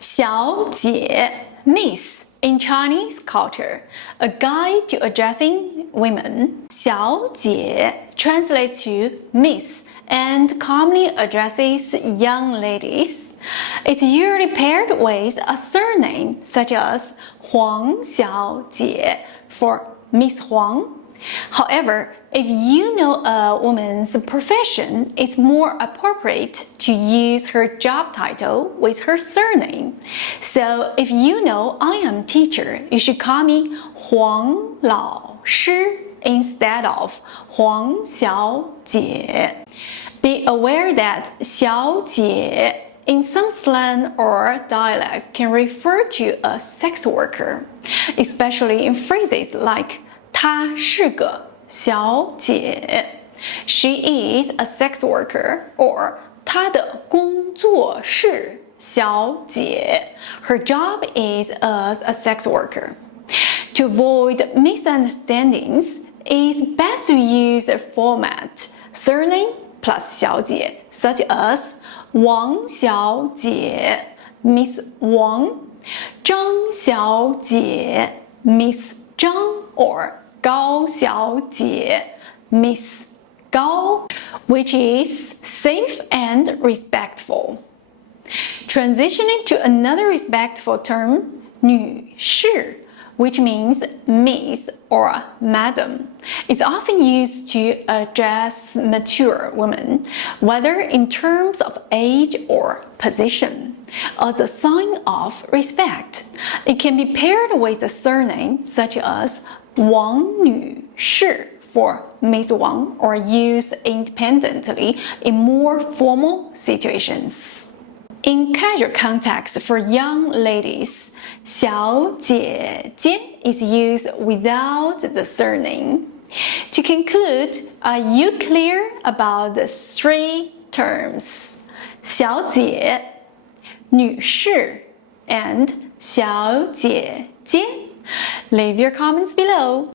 xiǎojiě, Miss in Chinese culture, a guide to addressing women. 小姐 translates to Miss and commonly addresses young ladies. It's usually paired with a surname such as Huáng 小姐 for Miss Huang. However, if you know a woman's profession, it's more appropriate to use her job title with her surname. So if you know I am teacher, you should call me Huáng 老师 instead of Huáng 小姐. Be aware that 小姐 in some slang or dialects can refer to a sex worker, especially in phrases like 她是个小姐 She is a sex worker, or 她的工作是小姐 Her job is as a sex worker. To avoid misunderstandings, it's best to use a format surname plus 小姐 such as 王小姐 Miss Wang, 张小姐 Miss Zhang, or 高小姐 Miss Gao, which is safe and respectful. Transitioning to another respectful term, 女士, which means Miss or Madam, is often used to address mature women, whether in terms of age or position. As a sign of respect, it can be paired with a surname such as 王女士 for Miss Wang, or used independently in more formal situations. In casual context for young ladies, 小姐姐 is used without the surname. To conclude, are you clear about the three terms? 小姐, 女士, and 小姐姐? Leave your comments below.